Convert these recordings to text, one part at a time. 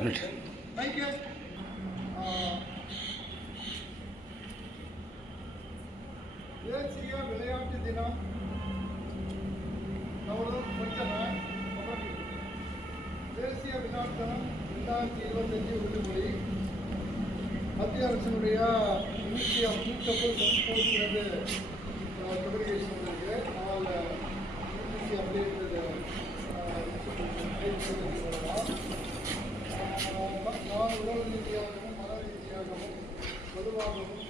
தேசிய விளையாட்டு தினம் தேசிய விளையாட்டு தினம் 2025 உறுதிமொழி மத்திய அரசினுடைய மினிஸ்ட்ரி ஆஃப் ஸ்போர்ட்ஸ் கம்யூனிகேஷன் இருக்கு. அதனால் மினிஸ்ட்ரி அப்படின்றது நான் உடல் ரீதியாகவும் மன ரீதியாகவும் பொதுவாகவும்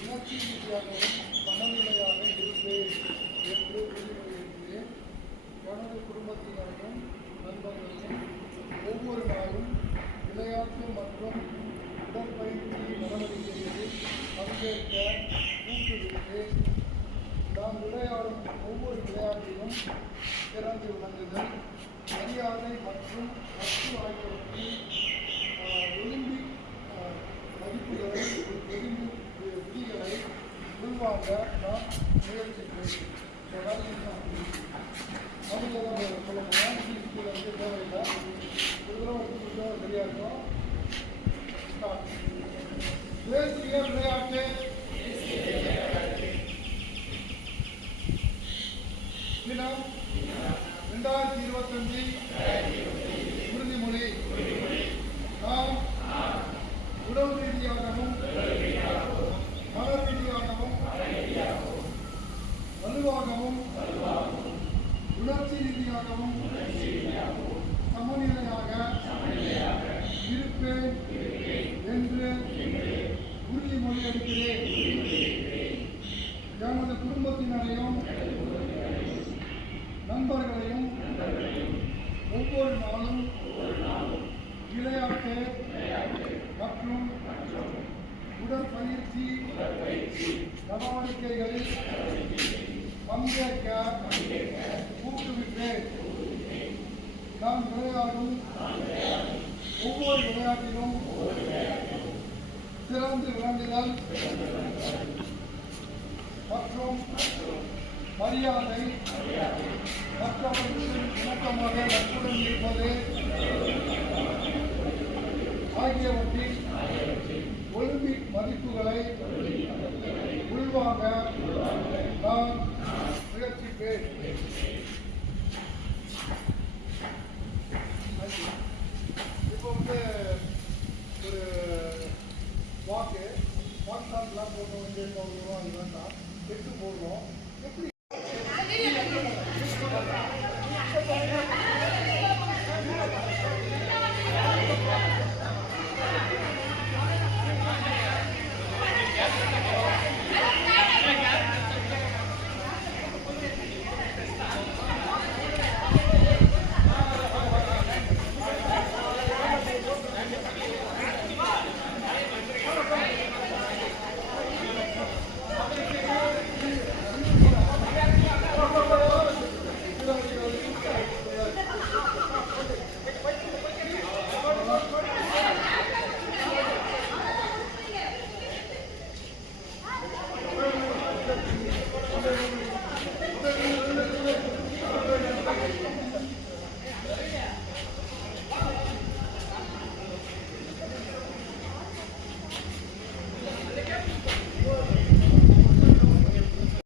உணர்ச்சி ரீதியாகவும் சமநிலையாக இருப்பேன் என்று உறுதிமொழியிருக்கிறேன். எனது குடும்பத்தினரையும் நண்பர்களையும் ஒவ்வொரு நாளும் விளையாட்டு மற்றும் உடற்பயிற்சி நடவடிக்கைகளில் பங்கேற்க ஊக்குவிக்கிறேன். நான் விளையாடும் ஒவ்வொரு விளையாட்டிலும் சிறந்து விளங்குதல், மரியாதை மற்றும் நட்பு ஆகியவற்றில் ஒலிம்பிக் மதிப்புகளை விதிகளை உள்வாங்க நான் முயற்சிக்கிறேன். தமிழில் தான் சொல்ல போனால் இங்கிலீஷில் வந்து தேவையில்லை. ஒரு தடவை சரியாக இருக்கும். தேசிய விளையாட்டு தினம் 2025 உறுதிமொழி. நாம் உடல் ரீதியாகவும் மன ரீதியாகவும் வலுவாகவும் உணர்ச்சி ரீதியாகவும் சமநிலையாக இருப்பேன் என்று உறுதிமொழி அளிக்கிறேன். எனது குடும்பத்தினரையும் நண்பர்களையும் ஒவ்வொரு நாளும் விளையாட்டு மற்றும் உடற்பயிற்சி நடவடிக்கைகளில் பங்கேற்க ஊக்குவிப்பேன். நான் விளையாடும் ஒவ்வொரு விளையாட்டிலும் சிறந்து விளங்குதல் மற்றும் மரியாதை மற்றவர்களுக்கு இணக்கமாக நட்புடன் இருப்பது ஆகியவற்றில் ஒலிம்பிக் மதிப்புகளை உள்வாங்க நான் முயற்சிப்பேன். இப்போ வந்து ஒரு வாக்குலாம் போட்டோம், அது வேண்டாம், 8 போடுறோம்.